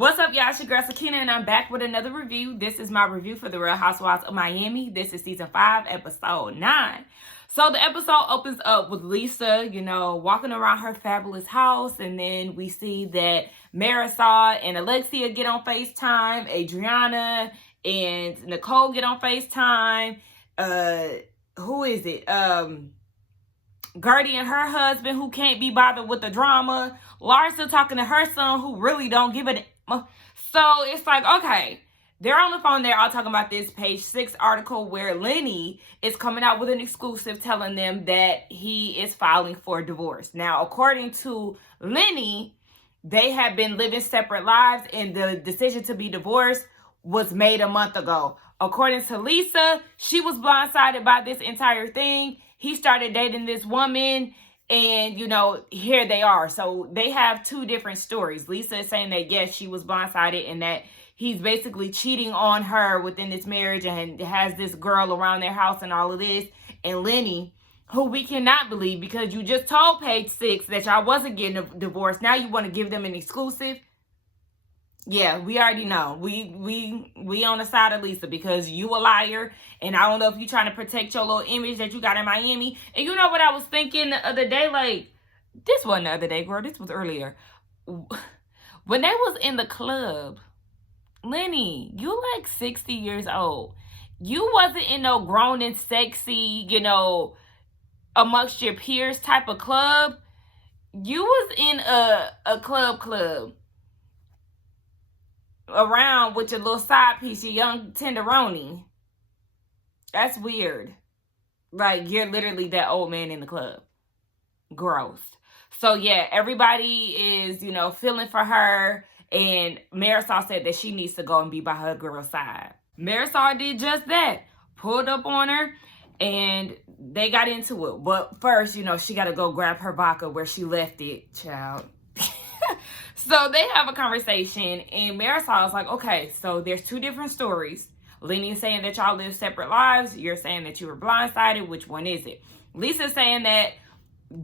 What's up, y'all? It's your girl Sakina, and I'm back with another review. This is my review for the Real Housewives of Miami. This is season 5, episode 9. So the episode opens up with Lisa, walking around her fabulous house, and then we see that Marisol and Alexia get on FaceTime, Adriana and Nicole get on FaceTime. Who is it? Gertie and her husband, who can't be bothered with the drama. Larsa talking to her son, who really don't give a... So it's like, okay, they're on the phone. They're all talking about this page 6 article where Lenny is coming out with an exclusive telling them that he is filing for divorce. Now, according to Lenny, they have been living separate lives and the decision to be divorced was made a month ago. According to Lisa, she was blindsided by this entire thing. He started dating this woman and, here they are. So they have two different stories. Lisa is saying that, yes, she was blindsided and that he's basically cheating on her within this marriage and has this girl around their house and all of this. And Lenny, who we cannot believe because you just told page 6 that y'all wasn't getting a divorce. Now you want to give them an exclusive. Yeah, we already know. We on the side of Lisa because you a liar. And I don't know if you trying to protect your little image that you got in Miami. And you know what I was thinking the other day? Like, this wasn't the other day, girl. This was earlier. When they was in the club, Lenny, you like 60 years old. You wasn't in no grown and sexy, amongst your peers type of club. You was in a club. Around with your little side piece, your young tenderoni. That's weird. Like, you're literally that old man in the club. Gross. So, yeah, everybody is, feeling for her. And Marisol said that she needs to go and be by her girl's side. Marisol did just that. Pulled up on her. And they got into it. But first, she got to go grab her vodka where she left it, child. So they have a conversation, and Marisol is like, okay, so there's two different stories. Lenny is saying that y'all live separate lives. You're saying that you were blindsided. Which one is it? Lisa's saying that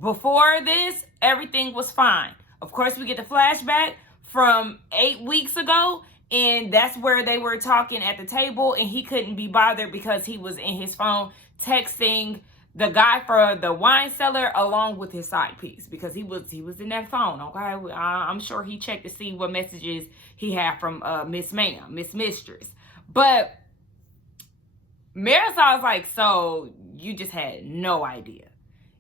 before this, everything was fine. Of course, we get the flashback from 8 weeks ago, and that's where they were talking at the table, and he couldn't be bothered because he was in his phone texting the guy for the wine cellar along with his side piece because he was in that phone. Okay, I'm sure he checked to see what messages he had from Miss Mistress. But Marisol's like, so you just had no idea.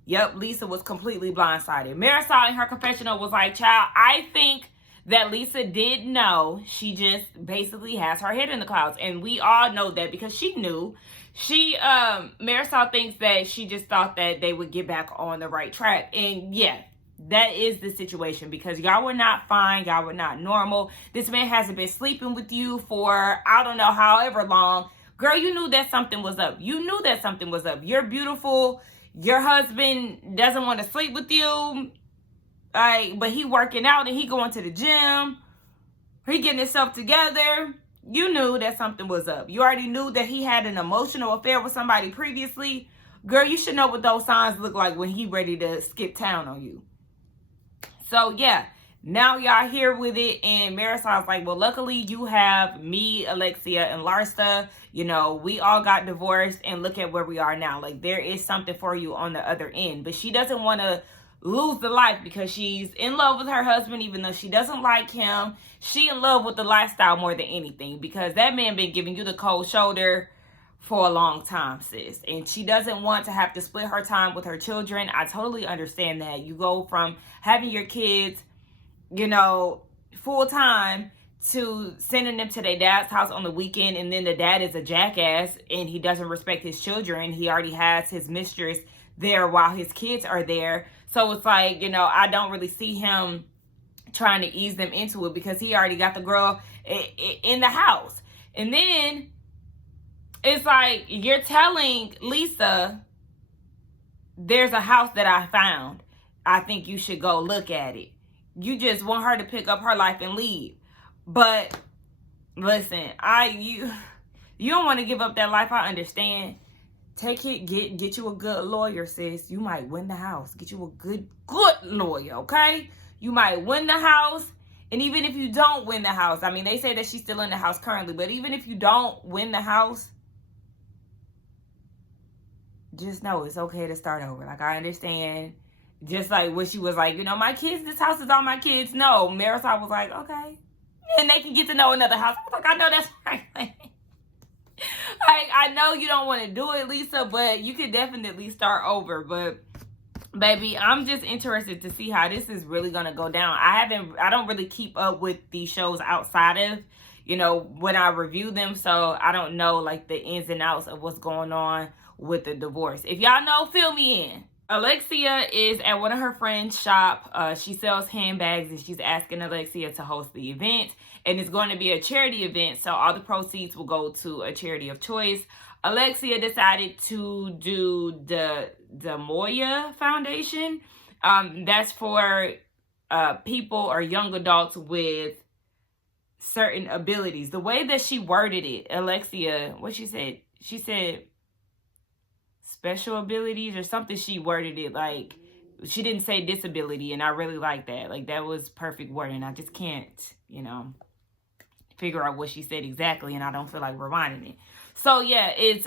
Yep, Lisa was completely blindsided. Marisol in her confessional was like, child, I think that Lisa did know. She just basically has her head in the clouds. And we all know that because she knew. Marisol thinks that she just thought that they would get back on the right track. And yeah, that is the situation because y'all were not fine. Y'all were not normal. This man hasn't been sleeping with you for, I don't know, however long. Girl, you knew that something was up. You knew that something was up. You're beautiful. Your husband doesn't want to sleep with you. But he working out and he going to the gym. He getting himself together. You knew that something was up. You already knew that he had an emotional affair with somebody previously. Girl, you should know what those signs look like when he ready to skip town on you. So, yeah. Now y'all here with it. And Marisol's like, well, luckily you have me, Alexia, and Larsa. We all got divorced. And look at where we are now. Like, there is something for you on the other end. But she doesn't want to lose the life because she's in love with her husband, even though she doesn't like him. She in love with the lifestyle more than anything because that man been giving you the cold shoulder for a long time, sis. And she doesn't want to have to split her time with her children. I totally understand that. You go from having your kids, full time to sending them to their dad's house on the weekend, and then the dad is a jackass and he doesn't respect his children. He already has his mistress there while his kids are there. So it's like, I don't really see him trying to ease them into it because he already got the girl in the house. And then it's like, you're telling Lisa, there's a house that I found. I think you should go look at it. You just want her to pick up her life and leave. But listen, you don't want to give up that life. I understand. Take it, get you a good lawyer, sis. You might win the house. Get you a good lawyer, okay? You might win the house And even if you don't win the house, I mean, they say that she's still in the house currently, but even if you don't win the house, just know it's okay to start over. Like, I understand. Just like when she was like, you know, my kids, this house is all my kids. No, Marisol was like, okay. And they can get to know another house. I was like, I know that's right. I know you don't want to do it, Lisa, but you could definitely start over. But baby, I'm just interested to see how this is really gonna go down. I don't really keep up with these shows outside of, you know, when I review them, so I don't know like the ins and outs of what's going on with the divorce. If y'all know, fill me in. Alexia is at one of her friends' shop. She sells handbags, and she's asking Alexia to host the event. And it's going to be a charity event, so all the proceeds will go to a charity of choice. Alexia decided to do the Moya Foundation. That's for people or young adults with certain abilities. The way that she worded it, Alexia, what she said special abilities or something. She worded it like, she didn't say disability, and I really like that. Like, that was perfect wording. I just can't, you know, figure out what she said exactly, and I don't feel like rewinding it. So yeah, it's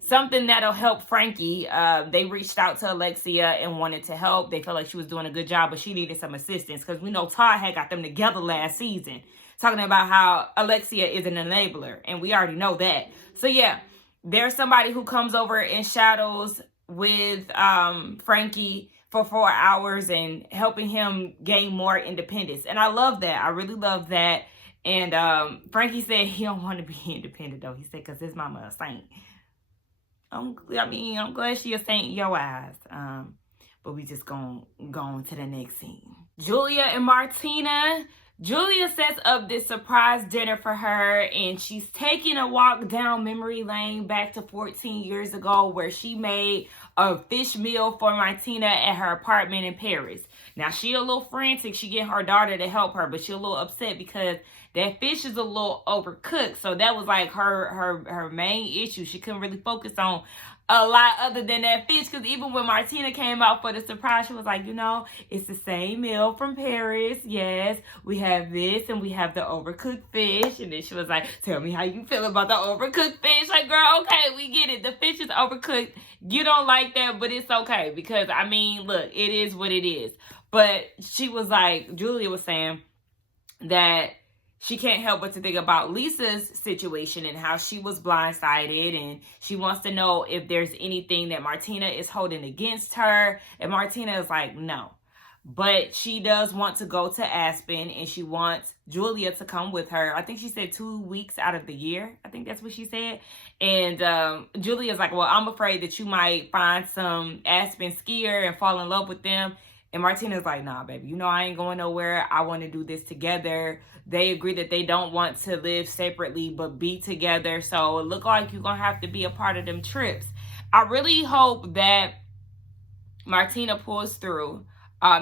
something that'll help Frankie. They reached out to Alexia and wanted to help. They felt like she was doing a good job, but she needed some assistance, because we know Todd had got them together last season, talking about how Alexia is an enabler, and we already know that. So yeah, there's somebody who comes over and shadows with Frankie for 4 hours and helping him gain more independence. And I love that. I really love that. And Frankie said he don't want to be independent, though. He said, because his mama a saint. I'm glad she a saint in your eyes. But we just gonna go on to the next scene. Julia and Martina. Julia sets up this surprise dinner for her, and she's taking a walk down memory lane back to 14 years ago, where she made a fish meal for Martina at her apartment in Paris. Now, she a little frantic. She get her daughter to help her, but she a little upset because that fish is a little overcooked. So that was like her main issue. She couldn't really focus on a lot other than that fish, because even when Martina came out for the surprise, she was like, you know, it's the same meal from Paris. Yes, we have this and we have the overcooked fish. And then she was like, tell me how you feel about the overcooked fish. Like, girl, okay, we get it. The fish is overcooked. You don't like that, but it's okay, because I mean, look, it is what it is. But she was like, Julia was saying that she can't help but to think about Lisa's situation and how she was blindsided, and she wants to know if there's anything that Martina is holding against her. And Martina is like, no. But she does want to go to Aspen, and she wants Julia to come with her. I think she said 2 weeks out of the year. I think that's what she said. And Julia's like, well, I'm afraid that you might find some Aspen skier and fall in love with them. And Martina's like, nah, baby, you know I ain't going nowhere. I want to do this together. They agree that they don't want to live separately, but be together. So it look like you're going to have to be a part of them trips. I really hope that Martina pulls through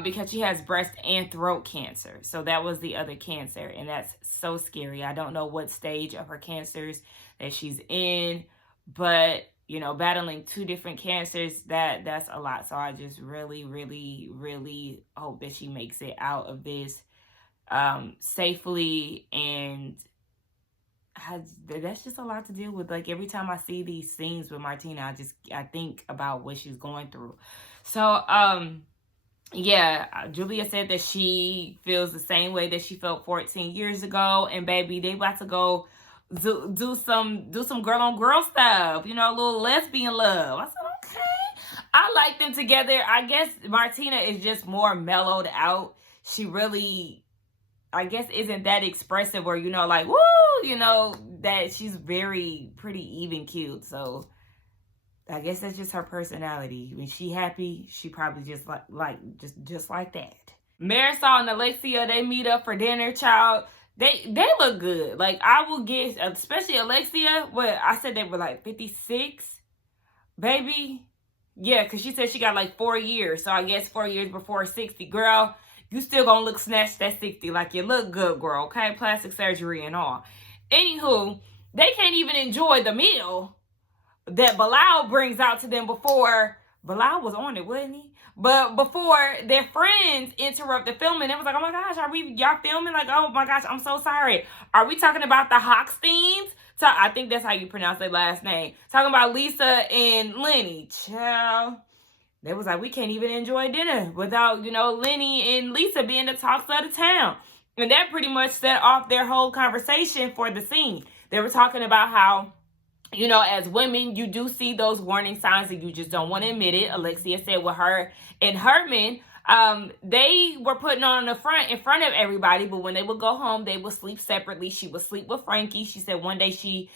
because she has breast and throat cancer. So that was the other cancer, and that's so scary. I don't know what stage of her cancers that she's in, but you know, battling 2 different cancers, that's a lot. So I just really, really, really hope that she makes it out of this safely. And that's just a lot to deal with. Like, every time I see these scenes with Martina, I think about what she's going through. So, yeah, Julia said that she feels the same way that she felt 14 years ago. And baby, they about to go do some girl on girl stuff, you know, a little lesbian love. I said, okay. I like them together. I guess Martina is just more mellowed out. She really, I guess, isn't that expressive, or, you know, like, woo, you know, that she's very pretty even cute. So I guess that's just her personality. When she happy, she probably just just like that. Marisol and Alexia, they meet up for dinner, child. They look good. Like, I will get, especially Alexia, what I said they were like 56, baby. Yeah, because she said she got like 4 years. So I guess 4 years before 60. Girl, you still gonna look snatched at 60. Like, you look good, girl, okay? Plastic surgery and all. Anywho, they can't even enjoy the meal that Bilal brings out to them before. Bilal was on it, wasn't he? But before their friends interrupted filming, it was like, oh my gosh, are y'all filming? Like, oh my gosh, I'm so sorry. Are we talking about the Hochsteins? So I think that's how you pronounce their last name. Talking about Lisa and Lenny. Child. They was like, we can't even enjoy dinner without, Lenny and Lisa being the talks of the town. And that pretty much set off their whole conversation for the scene. They were talking about how, as women, you do see those warning signs and you just don't want to admit it. Alexia said with her and Herman, they were putting on in front of everybody, but when they would go home, they would sleep separately. She would sleep with Frankie. She said one day she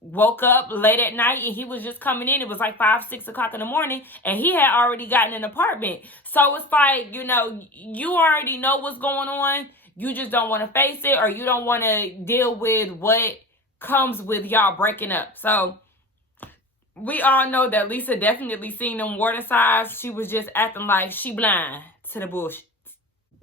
woke up late at night and he was just coming in. It was like 5, 6 o'clock in the morning and he had already gotten an apartment. So it's like, you already know what's going on. You just don't want to face it, or you don't want to deal with what comes with y'all breaking up. So we all know that Lisa definitely seen them warning signs. She was just acting like she blind to the bullshit.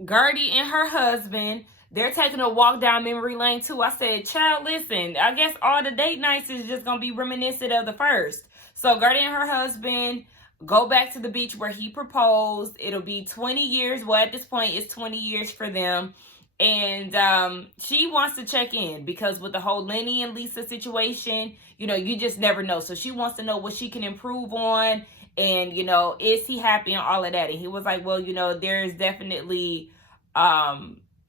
Gertie and her husband, they're taking a walk down memory lane too. I said, child, listen, I guess all the date nights is just going to be reminiscent of the first. So Gertie and her husband go back to the beach where he proposed. It'll be 20 years. Well, at this point, it's 20 years for them. And she wants to check in because with the whole Lenny and Lisa situation, you just never know. So she wants to know what she can improve on. And, is he happy and all of that? And he was like, well, there's definitely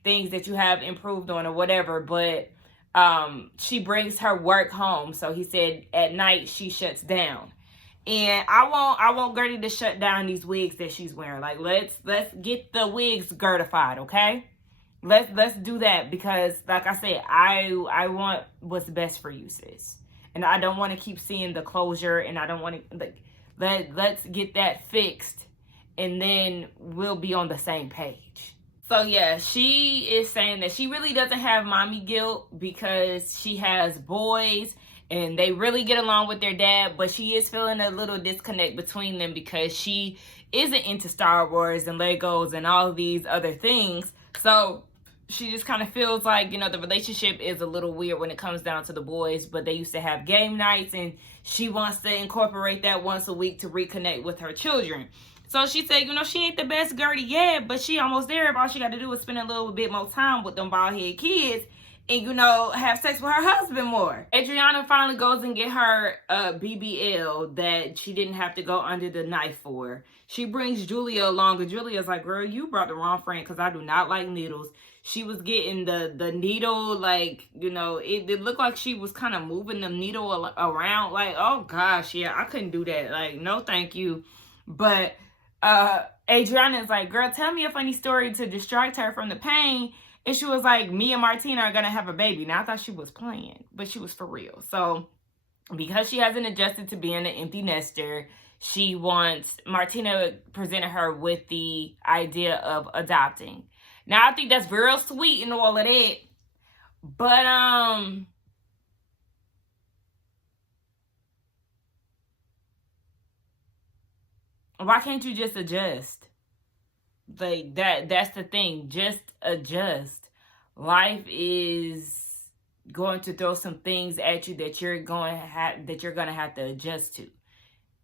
things that you have improved on or whatever. But she brings her work home. So he said at night she shuts down. And I want Gertie to shut down these wigs that she's wearing. Like, let's get the wigs Gertified, okay? Let's do that because, like I said, I want what's best for you, sis. And I don't want to keep seeing the closure, and I don't want to, let's get that fixed, and then we'll be on the same page. So, yeah, she is saying that she really doesn't have mommy guilt because she has boys, and they really get along with their dad, but she is feeling a little disconnect between them because she isn't into Star Wars and Legos and all these other things. So she just kind of feels like, the relationship is a little weird when it comes down to the boys, but they used to have game nights and she wants to incorporate that once a week to reconnect with her children. So she said, she ain't the best Gertie yet, but she almost there. All she got to do is spend a little bit more time with them bald-head kids and, have sex with her husband more. Adriana finally goes and get her BBL that she didn't have to go under the knife for. She brings Julia along, and Julia's like, girl, you brought the wrong friend because I do not like needles. She was getting the needle, like, it looked like she was kind of moving the needle around. Like, oh, gosh, yeah, I couldn't do that. Like, no, thank you. But Adriana is like, girl, tell me a funny story to distract her from the pain. And she was like, me and Martina are going to have a baby. Now, I thought she was playing, but she was for real. So, because she hasn't adjusted to being an empty nester, Martina presented her with the idea of adopting. Now, I think that's real sweet and all of that. But, why can't you just adjust? Like, that's the thing. Just adjust. Life is going to throw some things at you that you're going to have to adjust to.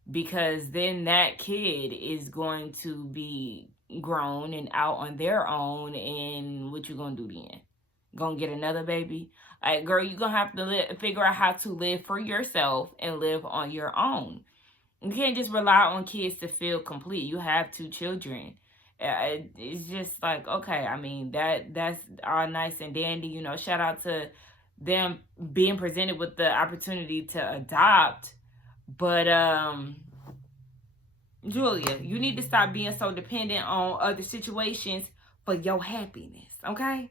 Because then that kid is going to be grown and out on their own, and what you gonna do then? Gonna get another baby? Like, girl, you gonna have to figure out how to live for yourself and live on your own. You can't just rely on kids to feel complete. You have 2 children. It's just like, okay, I mean, that's all nice and dandy, shout out to them being presented with the opportunity to adopt. But Julia, you need to stop being so dependent on other situations for your happiness, okay?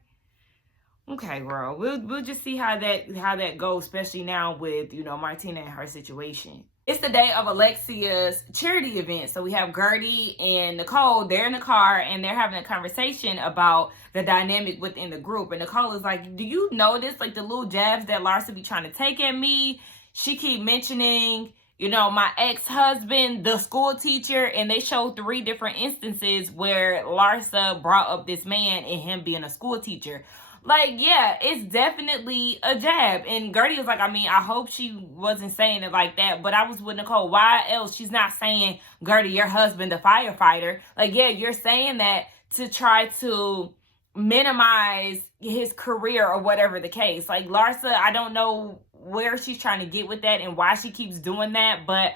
Okay, girl. We'll just see how that goes, especially now with, Martina and her situation. It's the day of Alexia's charity event. So we have Gertie and Nicole. They're in the car and they're having a conversation about the dynamic within the group. And Nicole is like, do you notice like the little jabs that Larsa be trying to take at me? She keep mentioning, my ex-husband, the school teacher, and they showed 3 different instances where Larsa brought up this man and him being a school teacher. Like, yeah, it's definitely a jab. And Gertie was like, I mean, I hope she wasn't saying it like that. But I was with Nicole. Why else? She's not saying, Gertie, your husband, the firefighter. Like, yeah, you're saying that to try to minimize his career or whatever the case. Like, Larsa, I don't know where she's trying to get with that and why she keeps doing that. But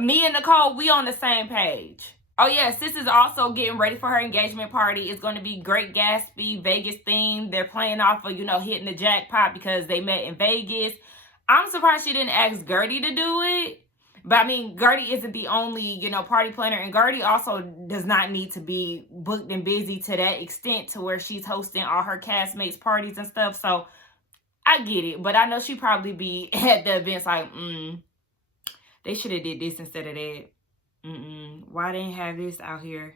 me and Nicole, we on the same page. Oh, yeah, sis is also getting ready for her engagement party. It's going to be Great Gatsby, Vegas themed. They're playing off of, hitting the jackpot because they met in Vegas. I'm surprised she didn't ask Gertie to do it. But, I mean, Gertie isn't the only, party planner. And Gertie also does not need to be booked and busy to that extent to where she's hosting all her castmates' parties and stuff. So, I get it. But I know she probably be at the events like, they should have did this instead of that. Why they didn't have this out here?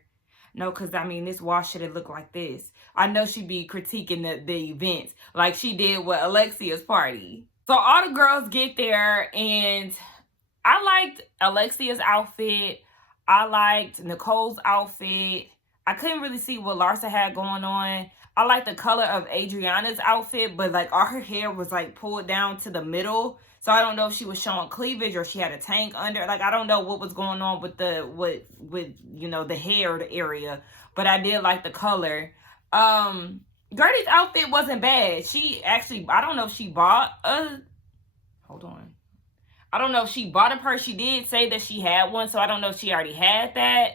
No, because, I mean, this wall should have looked like this. I know she'd be critiquing the events like she did with Alexia's party. So all the girls get there, and I liked Alexia's outfit. I liked Nicole's outfit. I couldn't really see what Larsa had going on. I liked the color of Adriana's outfit, but, like, all her hair was, like, pulled down to the middle. So I don't know if she was showing cleavage or she had a tank under. Like, I don't know what was going on with the the hair area, but I did like the color. Gertie's outfit wasn't bad. She actually, I don't know if she bought a. Hold on. I don't know if she bought a purse. She did say that she had one, so I don't know if she already had that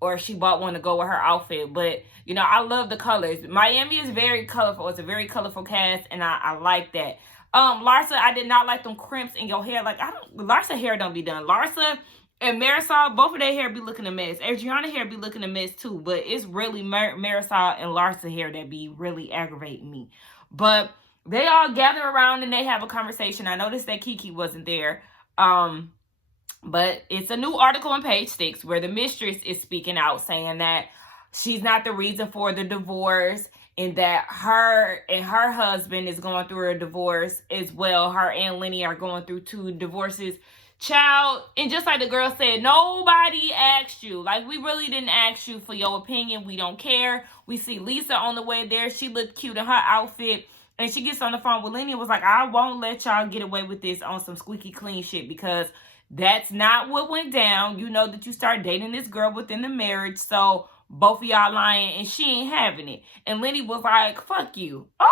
or if she bought one to go with her outfit. But I love the colors. Miami is very colorful. It's a very colorful cast, and I like that. Larsa, I did not like them crimps in your hair. Like, Larsa hair don't be done. Larsa and Marisol, both of their hair be looking a mess. Adriana hair be looking a mess too. But it's really Marisol and Larsa hair that be really aggravating me. But they all gather around and they have a conversation. I noticed that Kiki wasn't there. But it's a new article on page 6 where the mistress is speaking out saying that she's not the reason for the divorce, and that her and her husband is going through a divorce as well. Her and Lenny are going through 2 divorces. Child, and just like the girl said, nobody asked you. Like, we really didn't ask you for your opinion. We don't care. We see Lisa on the way there. She looked cute in her outfit. And she gets on the phone with Lenny and was like, I won't let y'all get away with this on some squeaky clean shit, because that's not what went down. You know that you started dating this girl within the marriage, so both of y'all lying, and she ain't having it. And Lenny was like, fuck you. Oh!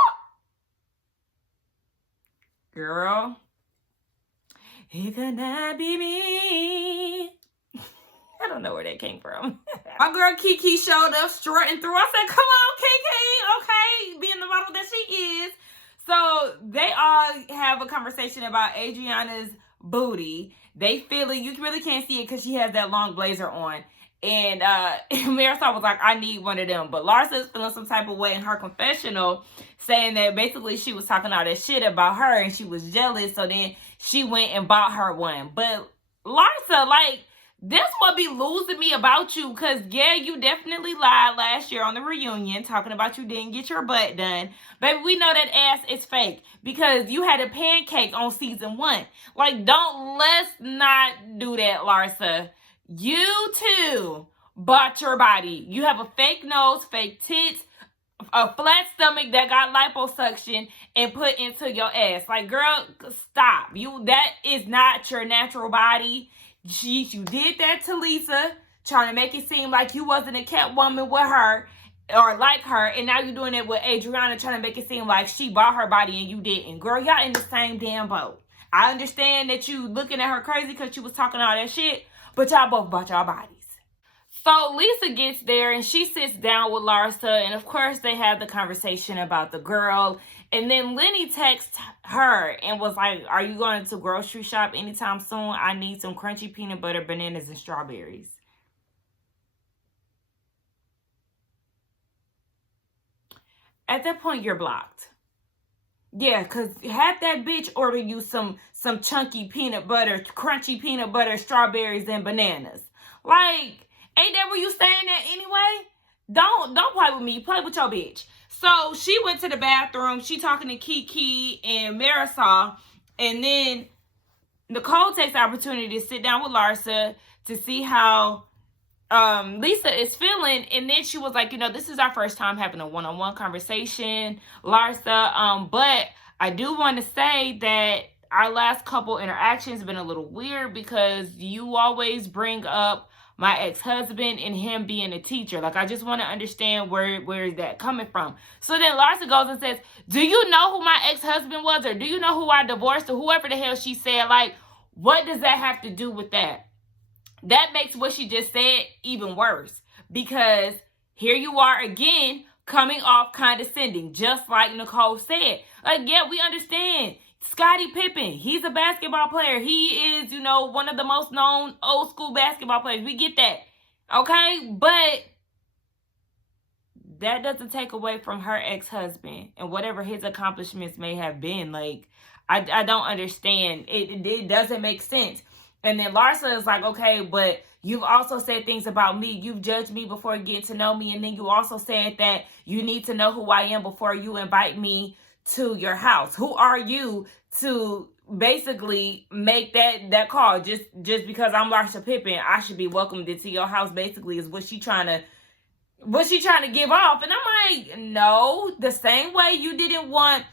Girl. It could not be me. I don't know where that came from. My girl Kiki showed up strutting through. I said, come on, Kiki. Okay, being the model that she is. So they all have a conversation about Adriana's booty. They feel it. You really can't see it because she has that long blazer on. And Marisol was like, I need one of them. But Larsa is feeling some type of way in her confessional, saying that basically she was talking all that shit about her and she was jealous. So then she went and bought her one. But Larsa, like, this what be losing me about you. Because, yeah, you definitely lied last year on the reunion talking about you didn't get your butt done. Baby, we know that ass is fake because you had a pancake on season 1. Like, let's not do that, Larsa. You too bought your body. You have a fake nose, fake tits, a flat stomach that got liposuction and put into your ass. Like, girl, stop. That is not your natural body. You did that to Lisa, trying to make it seem like you wasn't a cat woman with her or like her, and now you're doing it with Adriana, trying to make it seem like she bought her body and you didn't. Girl, y'all in the same damn boat. I understand that you looking at her crazy because she was talking all that shit, but y'all both bought y'all bodies. So Lisa gets there and she sits down with Larsa, and of course they have the conversation about the girl. And then Lenny texts her and was like, are you going to grocery shop anytime soon? I need some crunchy peanut butter, bananas, and strawberries. At that point, you're blocked. Yeah, because had that bitch order you some chunky peanut butter, crunchy peanut butter, strawberries, and bananas. Like, ain't that where you staying at anyway? Don't play with me. Play with your bitch. So she went to the bathroom. She talking to Kiki and Marisol. And then Nicole takes the opportunity to sit down with Larsa to see how Lisa is feeling, and then she was like, this is our first time having a one-on-one conversation, Larsa. But I do want to say that our last couple interactions have been a little weird because you always bring up my ex-husband and him being a teacher. Like, I just want to understand where is that coming from. So then Larsa goes and says, do you know who my ex-husband was? Or do you know who I divorced? Or whoever the hell she said. Like, what does that have to do with that? That makes what she just said even worse. Because here you are again coming off condescending. Just like Nicole said. Like, yeah, we understand. Scottie Pippen, he's a basketball player. He is, one of the most known old school basketball players. We get that. Okay? But that doesn't take away from her ex-husband and whatever his accomplishments may have been. Like, I don't understand. It doesn't make sense. And then Larsa is like, okay, but you've also said things about me. You've judged me before getting to know me. And then you also said that you need to know who I am before you invite me to your house. Who are you to basically make that call? Just because I'm Larsa Pippen, I should be welcomed into your house, basically, is what she trying to give off. And I'm like, no, the same way you didn't want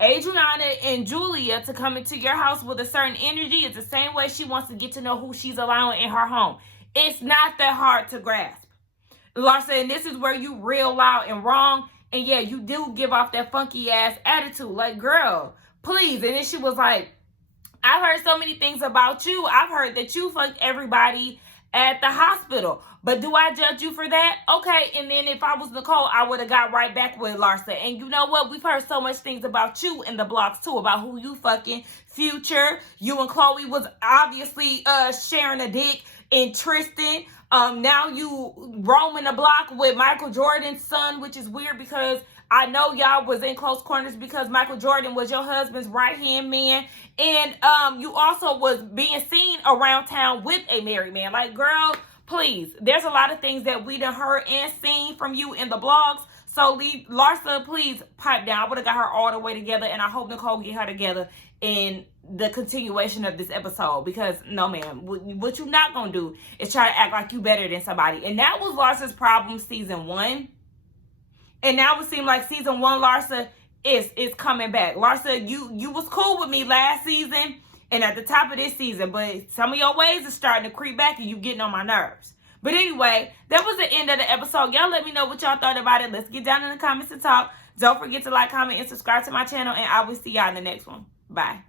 Adriana and Julia to come into your house with a certain energy, it's the same way she wants to get to know who she's allowing in her home. It's not that hard to grasp. Larsa, and this is where you real loud and wrong. And yeah, you do give off that funky ass attitude. Like, girl, please. And then she was like, I've heard so many things about you. I've heard that you fucked everybody at the hospital. But do I judge you for that? Okay. And then if I was Nicole, I would have got right back with Larsa. And you know what? We've heard so much things about you in the blogs too, about who you fucking. Future. You and Chloe was obviously sharing a dick. And Tristan. Now you roaming the block with Michael Jordan's son, which is weird because I know y'all was in close corners because Michael Jordan was your husband's right-hand man. And you also was being seen around town with a married man. Like, girl, please. There's a lot of things that we done heard and seen from you in the blogs. So Larsa, please pipe down. I would have got her all the way together, and I hope Nicole get her together in the continuation of this episode. Because, no, man, what you not going to do is try to act like you better than somebody. And that was Larsa's problem season 1. And now it seems like season 1 Larsa is coming back. Larsa, you was cool with me last season and at the top of this season. But some of your ways are starting to creep back and you getting on my nerves. But anyway, that was the end of the episode. Y'all let me know what y'all thought about it. Let's get down in the comments and talk. Don't forget to like, comment, and subscribe to my channel. And I will see y'all in the next one. Bye.